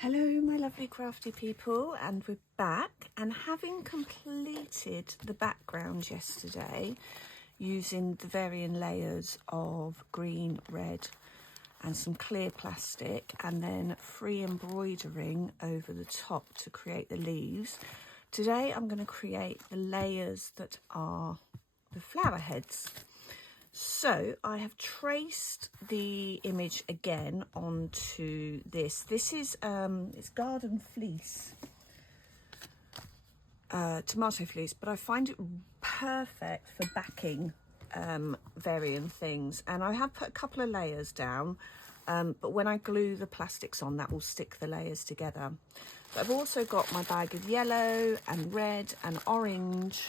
Hello my lovely crafty people, and we're back, and having completed the background yesterday using the varying layers of green, red and some clear plastic, and then free embroidering over the top to create the leaves, today I'm going to create the layers that are the flower heads. So I have traced the image again onto this. This is it's garden fleece, tomato fleece, but I find it perfect for backing varying things. And I have put a couple of layers down, but when I glue the plastics on, that will stick the layers together. But I've also got my bag of yellow and red and orange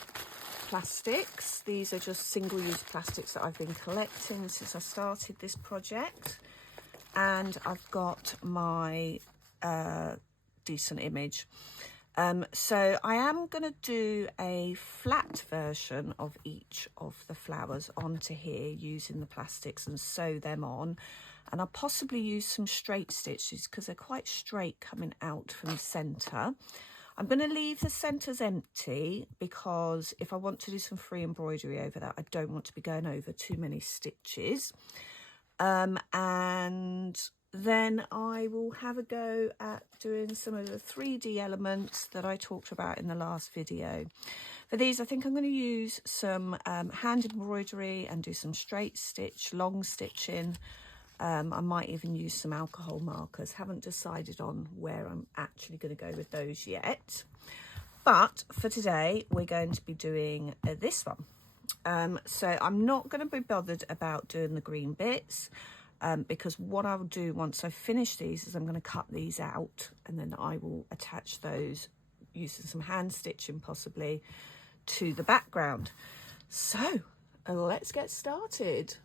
plastics. These are just single-use plastics that I've been collecting since I started this project, and I've got my decent image. So I am going to do a flat version of each of the flowers onto here using the plastics and sew them on, and I'll possibly use some straight stitches because they're quite straight coming out from the centre. I'm going to leave the centres empty because if I want to do some free embroidery over that, I don't want to be going over too many stitches. And then I will have a go at doing some of the 3D elements that I talked about in the last video. For these, I think I'm going to use some hand embroidery and do some straight stitch, long stitching. I might even use some alcohol markers. Haven't decided on where I'm actually going to go with those yet. But for today, we're going to be doing this one. So I'm not going to be bothered about doing the green bits because what I'll do once I finish these is I'm going to cut these out, and then I will attach those using some hand stitching possibly to the background. So let's get started.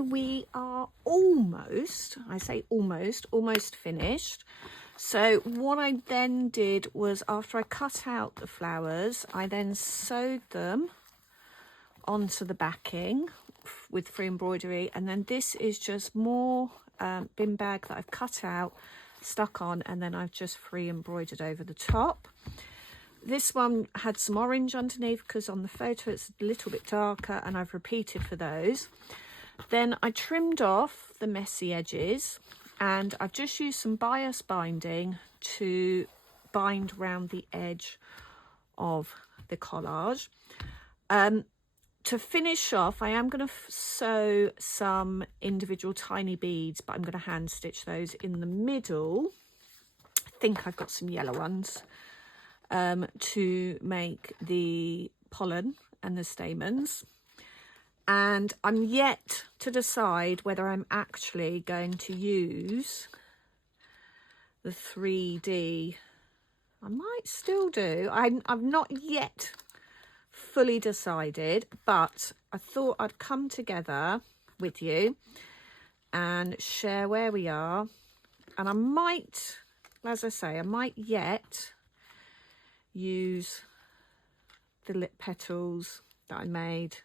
here we are almost, I say almost finished. So what I then did was, after I cut out the flowers, I then sewed them onto the backing with free embroidery, and then this is just more bin bag that I've cut out, stuck on, and then I've just free embroidered over the top. This one had some orange underneath because on the photo it's a little bit darker, and I've repeated for those. Then I trimmed off the messy edges, and I've just used some bias binding to bind around the edge of the collage. To finish off, I am going to sew some individual tiny beads, but I'm going to hand stitch those in the middle. I think I've got some yellow ones to make the pollen and the stamens. And I'm yet to decide whether I'm actually going to use the 3D. I might still do. I've not yet fully decided, but I thought I'd come together with you and share where we are. And I might, as I say, I might yet use the lip petals that I made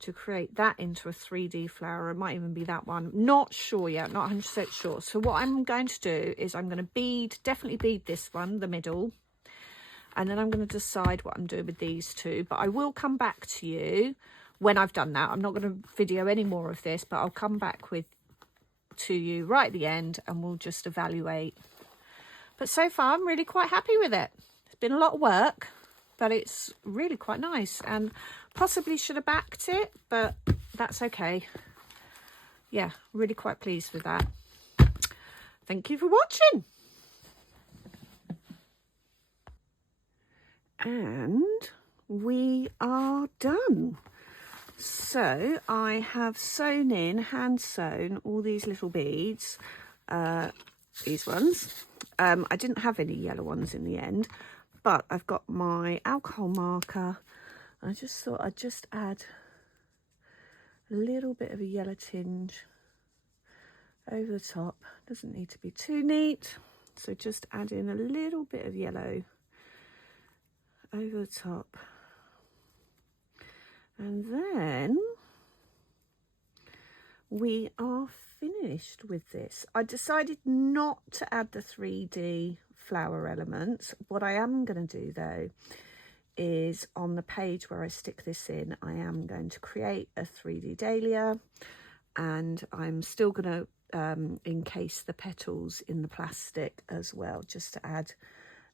to create that into a 3D flower. It might even be that one. Not sure yet, not 100% sure. So what I'm going to do is I'm going to definitely bead this one, the middle, and then I'm going to decide what I'm doing with these two. But I will come back to you when I've done that. I'm not going to video any more of this, but I'll come back to you right at the end, and we'll just evaluate. But so far I'm really quite happy with it. It's been a lot of work, but it's really quite nice, and possibly should have backed it, but that's okay. Yeah, really quite pleased with that. Thank you for watching. And we are done. So I have sewn in, hand sewn, all these little beads, these ones. I didn't have any yellow ones in the end, but I've got my alcohol marker. I just thought I'd just add a little bit of a yellow tinge over the top. Doesn't need to be too neat, so just add in a little bit of yellow over the top. And then we are finished with this. I decided not to add the 3D flower elements. What I am going to do though is, on the page where I stick this in, I am going to create a 3D dahlia, and I'm still going to encase the petals in the plastic as well, just to add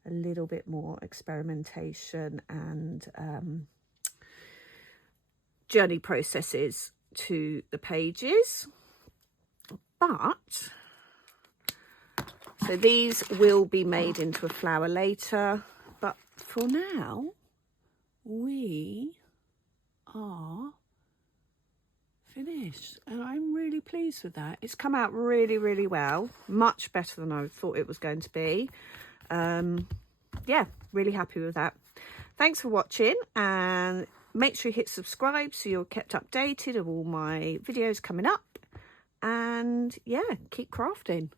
a little bit more experimentation and journey processes to the pages. But so these will be made into a flower later, but for now we are finished, and I'm really pleased with that. It's come out really, really well, much better than I thought it was going to be. Yeah, really happy with that. Thanks for watching, and make sure you hit subscribe so you're kept updated of all my videos coming up. And yeah, keep crafting.